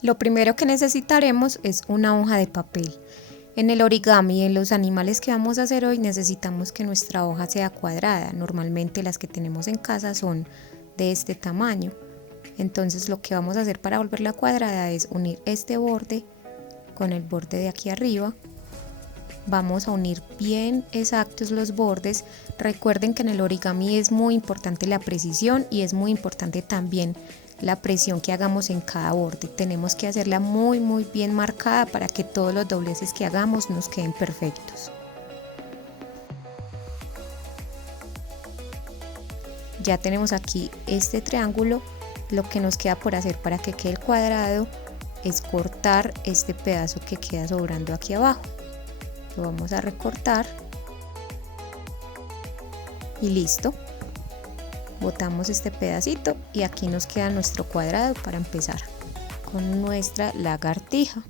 Lo primero que necesitaremos es una hoja de papel. En el origami y en los animales que vamos a hacer hoy necesitamos que nuestra hoja sea cuadrada. Normalmente las que tenemos en casa son de este tamaño. Entonces lo que vamos a hacer para volverla cuadrada es unir este borde con el borde de aquí arriba. Vamos a unir bien exactos los bordes. Recuerden que en el origami es muy importante la precisión y es muy importante también la presión que hagamos en cada borde. Tenemos que hacerla muy bien marcada para que todos los dobleces que hagamos nos queden perfectos. Ya tenemos aquí este triángulo. Lo que nos queda por hacer para que quede el cuadrado es cortar este pedazo que queda sobrando aquí abajo. Lo vamos a recortar y listo. Botamos este pedacito y aquí nos queda nuestro cuadrado para empezar con nuestra lagartija.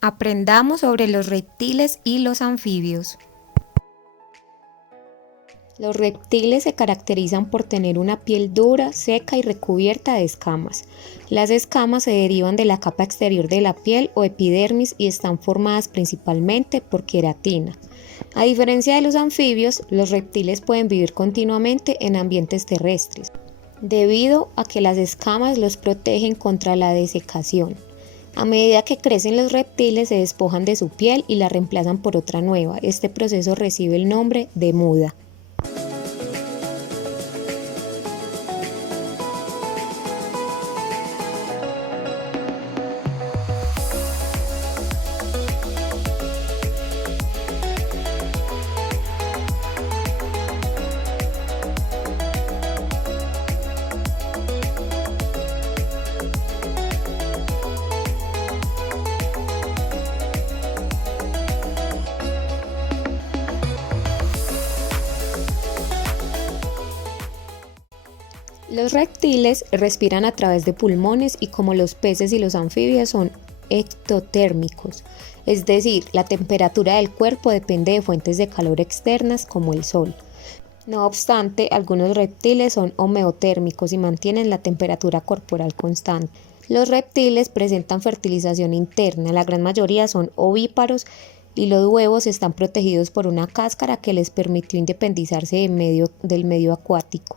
Aprendamos sobre los reptiles y los anfibios. Los reptiles se caracterizan por tener una piel dura, seca y recubierta de escamas. Las escamas se derivan de la capa exterior de la piel o epidermis y están formadas principalmente por queratina. A diferencia de los anfibios, los reptiles pueden vivir continuamente en ambientes terrestres, debido a que las escamas los protegen contra la desecación. A medida que crecen los reptiles se despojan de su piel y la reemplazan por otra nueva. Este proceso recibe el nombre de muda. Los reptiles respiran a través de pulmones y como los peces y los anfibios son ectotérmicos, es decir, la temperatura del cuerpo depende de fuentes de calor externas como el sol. No obstante, algunos reptiles son homeotérmicos y mantienen la temperatura corporal constante. Los reptiles presentan fertilización interna, la gran mayoría son ovíparos y los huevos están protegidos por una cáscara que les permitió independizarse del medio acuático.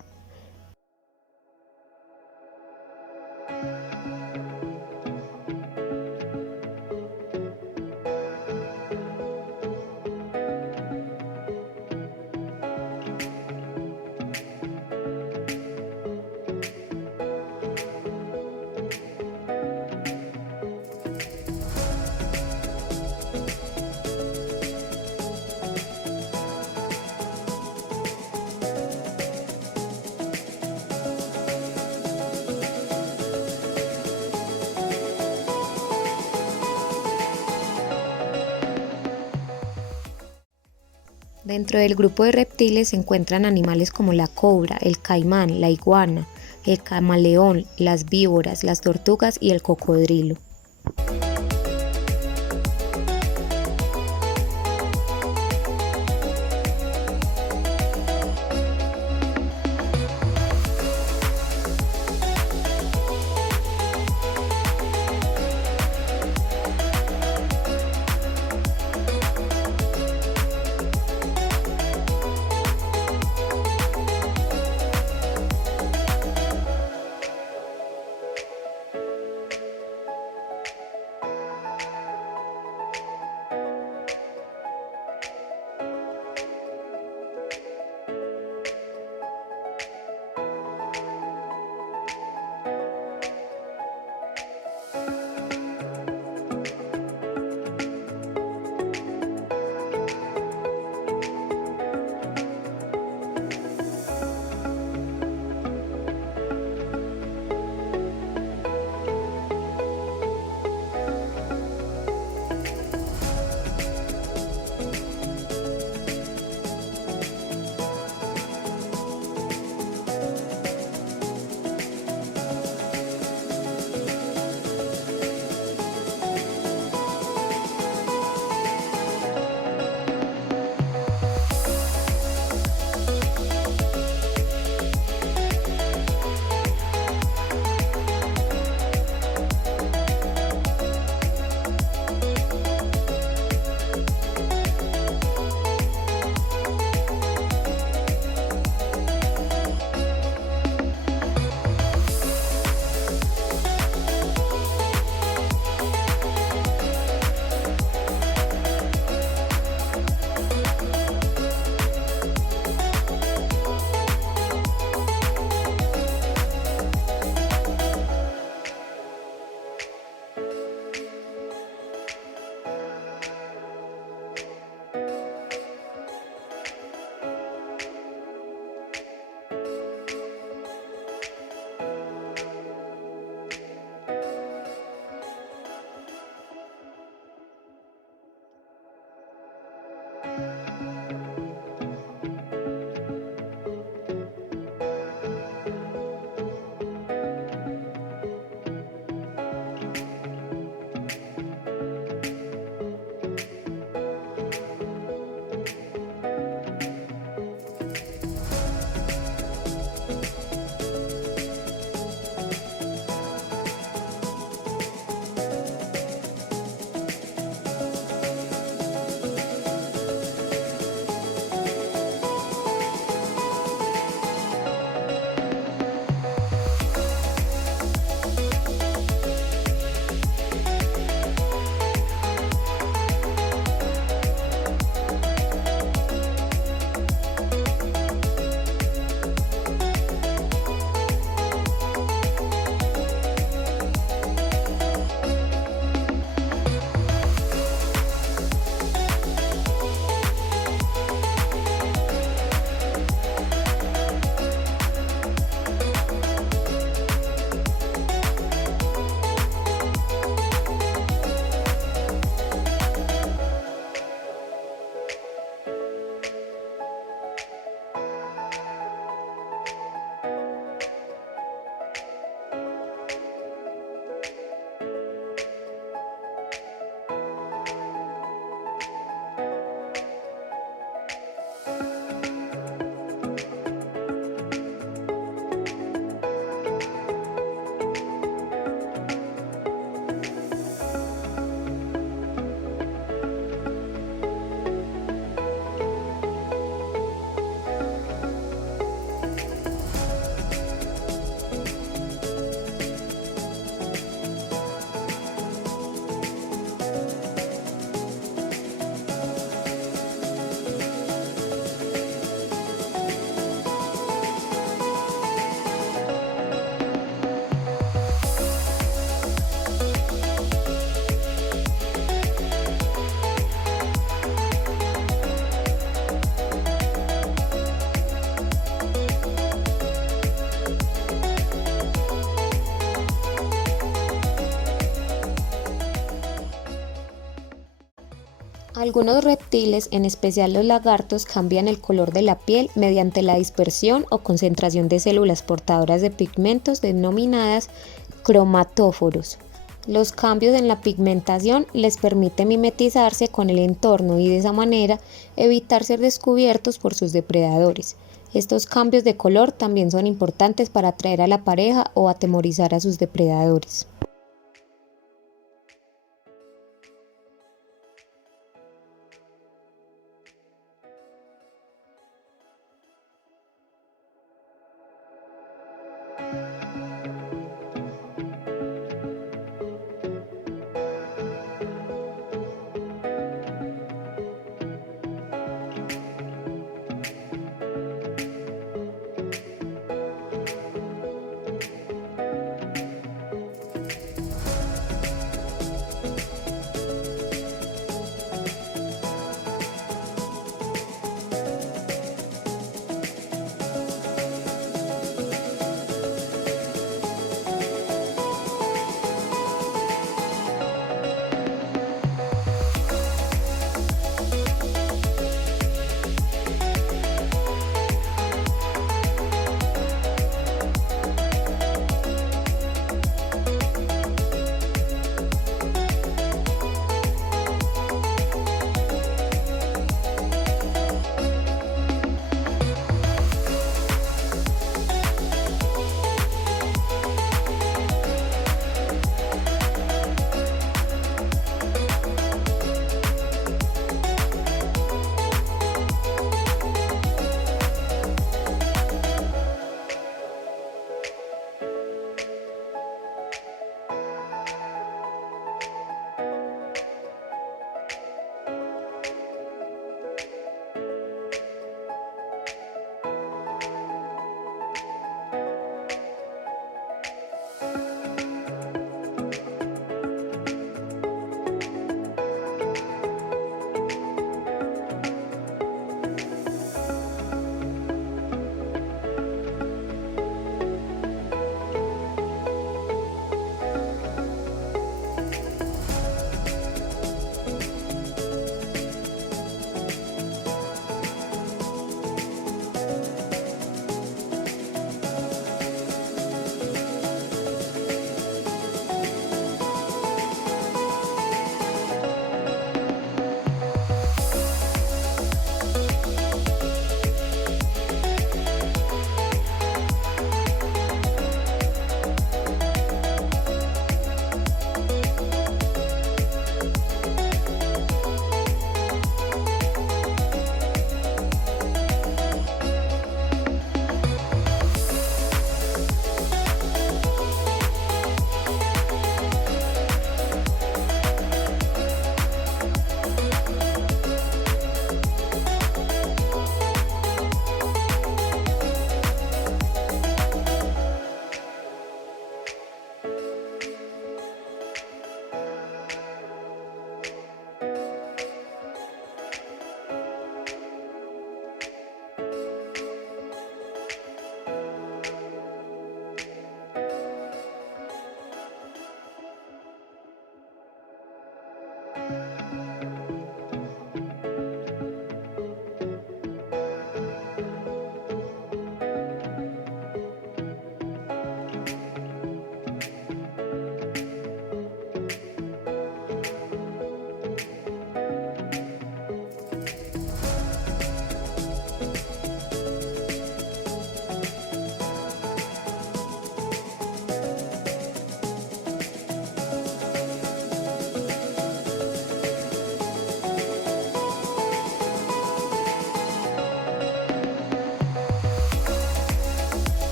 Dentro del grupo de reptiles se encuentran animales como la cobra, el caimán, la iguana, el camaleón, las víboras, las tortugas y el cocodrilo. Algunos reptiles, en especial los lagartos, cambian el color de la piel mediante la dispersión o concentración de células portadoras de pigmentos denominadas cromatóforos. Los cambios en la pigmentación les permiten mimetizarse con el entorno y de esa manera evitar ser descubiertos por sus depredadores. Estos cambios de color también son importantes para atraer a la pareja o atemorizar a sus depredadores.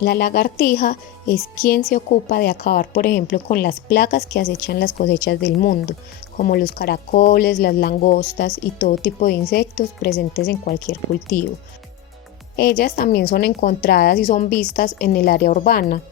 La lagartija es quien se ocupa de acabar, por ejemplo, con las plagas que acechan las cosechas del mundo, como los caracoles, las langostas y todo tipo de insectos presentes en cualquier cultivo. Ellas también son encontradas y son vistas en el área urbana,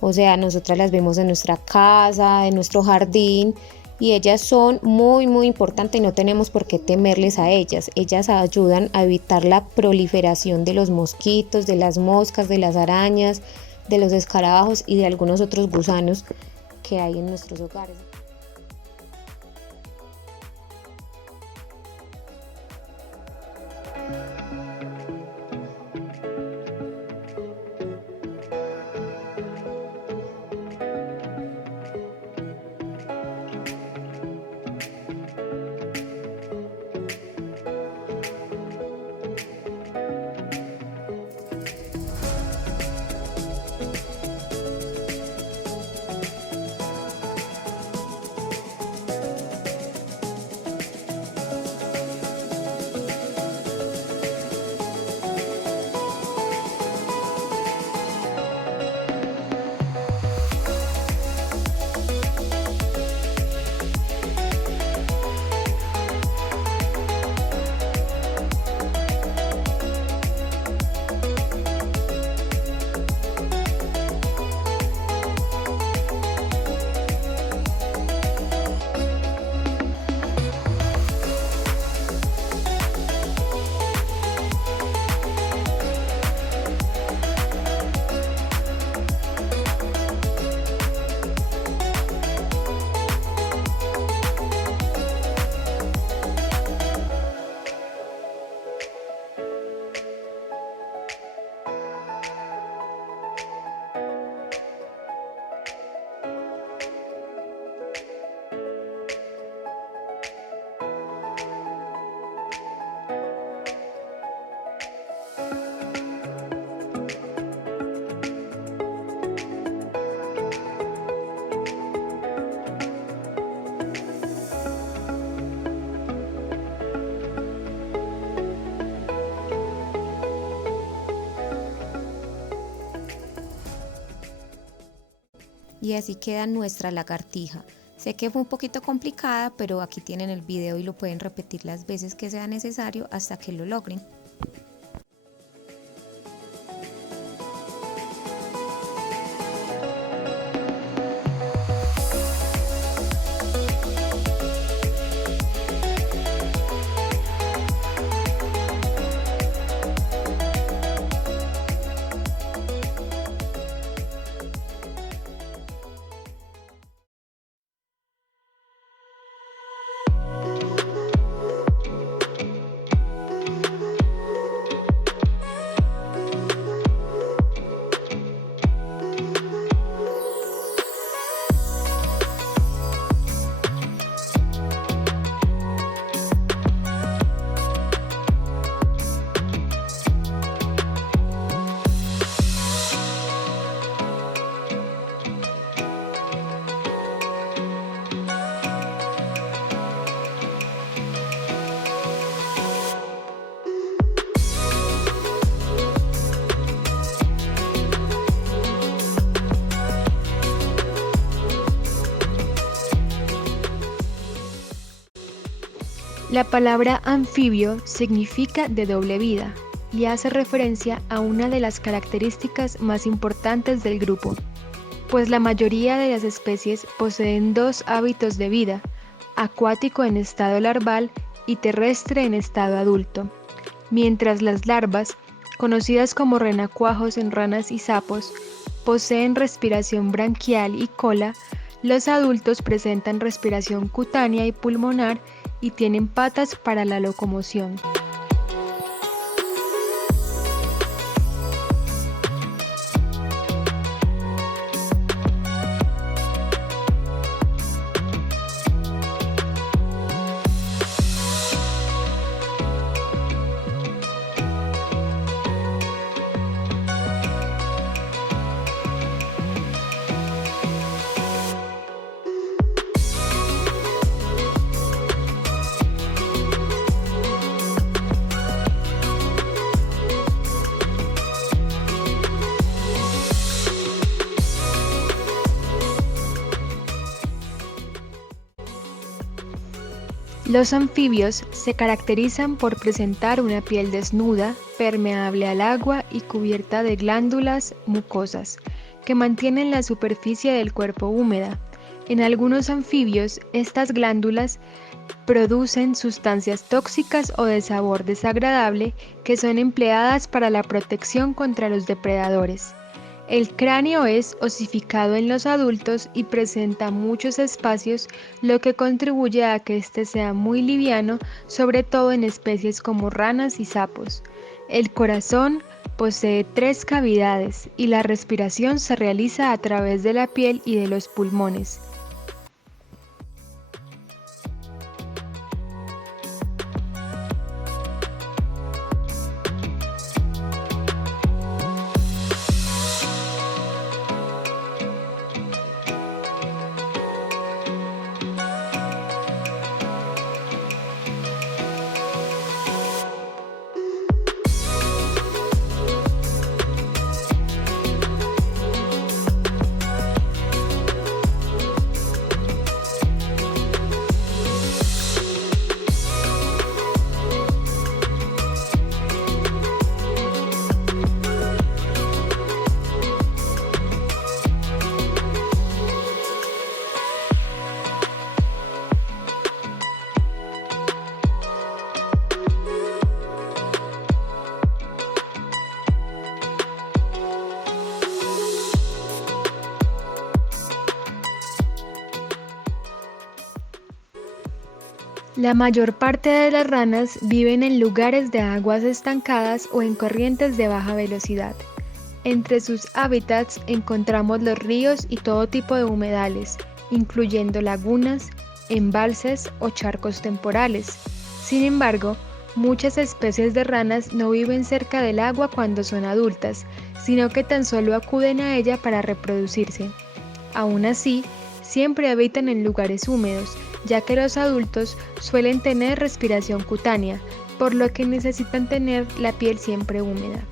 o sea, nosotras las vemos en nuestra casa, en nuestro jardín, y ellas son muy importantes y no tenemos por qué temerles a ellas. Ellas ayudan a evitar la proliferación de los mosquitos, de las moscas, de las arañas, de los escarabajos y de algunos otros gusanos que hay en nuestros hogares. Y así queda nuestra lagartija. Sé que fue un poquito complicada, pero aquí tienen el video y lo pueden repetir las veces que sea necesario hasta que lo logren. La palabra anfibio significa de doble vida y hace referencia a una de las características más importantes del grupo, pues la mayoría de las especies poseen dos hábitos de vida, acuático en estado larval y terrestre en estado adulto, mientras las larvas, conocidas como renacuajos en ranas y sapos, poseen respiración branquial y cola. Los adultos presentan respiración cutánea y pulmonar y tienen patas para la locomoción. Los anfibios se caracterizan por presentar una piel desnuda, permeable al agua y cubierta de glándulas mucosas, que mantienen la superficie del cuerpo húmeda. En algunos anfibios, estas glándulas producen sustancias tóxicas o de sabor desagradable que son empleadas para la protección contra los depredadores. El cráneo es osificado en los adultos y presenta muchos espacios, lo que contribuye a que éste sea muy liviano, sobre todo en especies como ranas y sapos. El corazón posee 3 cavidades y la respiración se realiza a través de la piel y de los pulmones. La mayor parte de las ranas viven en lugares de aguas estancadas o en corrientes de baja velocidad. Entre sus hábitats encontramos los ríos y todo tipo de humedales, incluyendo lagunas, embalses o charcos temporales. Sin embargo, muchas especies de ranas no viven cerca del agua cuando son adultas, sino que tan solo acuden a ella para reproducirse. Aún así, siempre habitan en lugares húmedos, ya que los adultos suelen tener respiración cutánea, por lo que necesitan tener la piel siempre húmeda.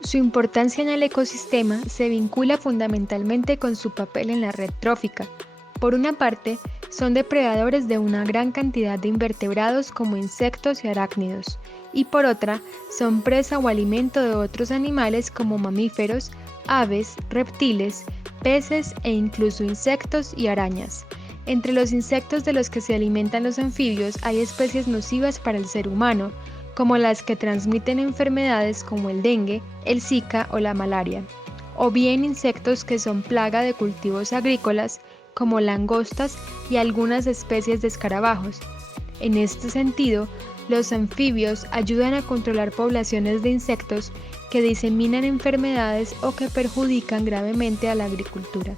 Su importancia en el ecosistema se vincula fundamentalmente con su papel en la red trófica. Por una parte, son depredadores de una gran cantidad de invertebrados como insectos y arácnidos, y por otra, son presa o alimento de otros animales como mamíferos, aves, reptiles, peces e incluso insectos y arañas. Entre los insectos de los que se alimentan los anfibios hay especies nocivas para el ser humano, como las que transmiten enfermedades como el dengue, el Zika o la malaria, o bien insectos que son plaga de cultivos agrícolas, como langostas y algunas especies de escarabajos. En este sentido, los anfibios ayudan a controlar poblaciones de insectos que diseminan enfermedades o que perjudican gravemente a la agricultura.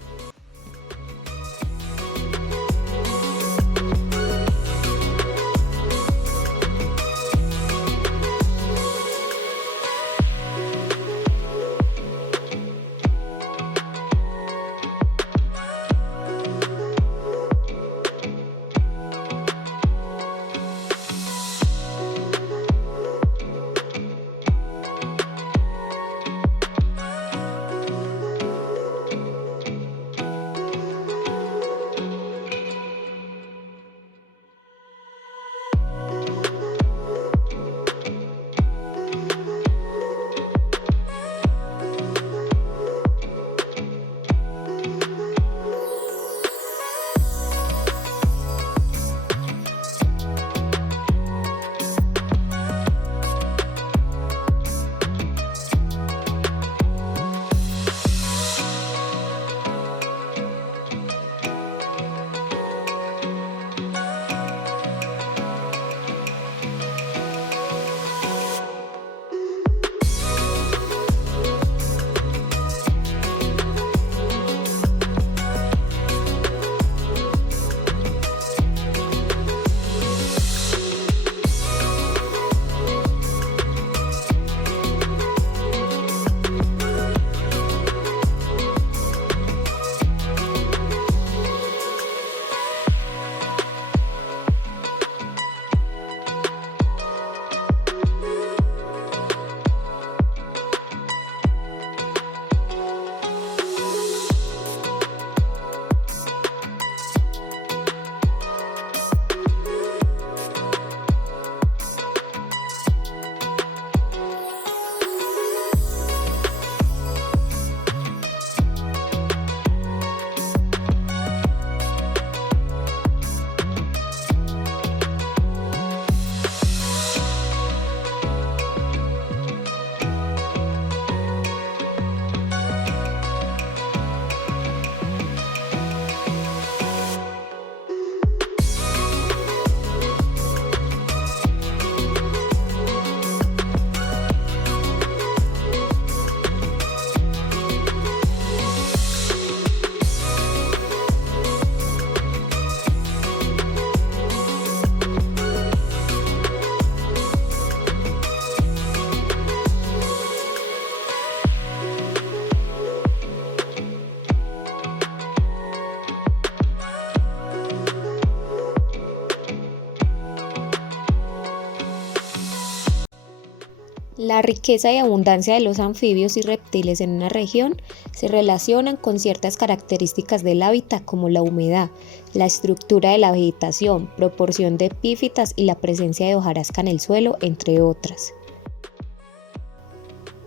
La riqueza y abundancia de los anfibios y reptiles en una región se relacionan con ciertas características del hábitat como la humedad, la estructura de la vegetación, proporción de epífitas y la presencia de hojarasca en el suelo, entre otras.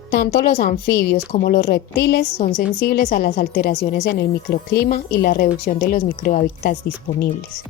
Tanto los anfibios como los reptiles son sensibles a las alteraciones en el microclima y la reducción de los microhábitats disponibles.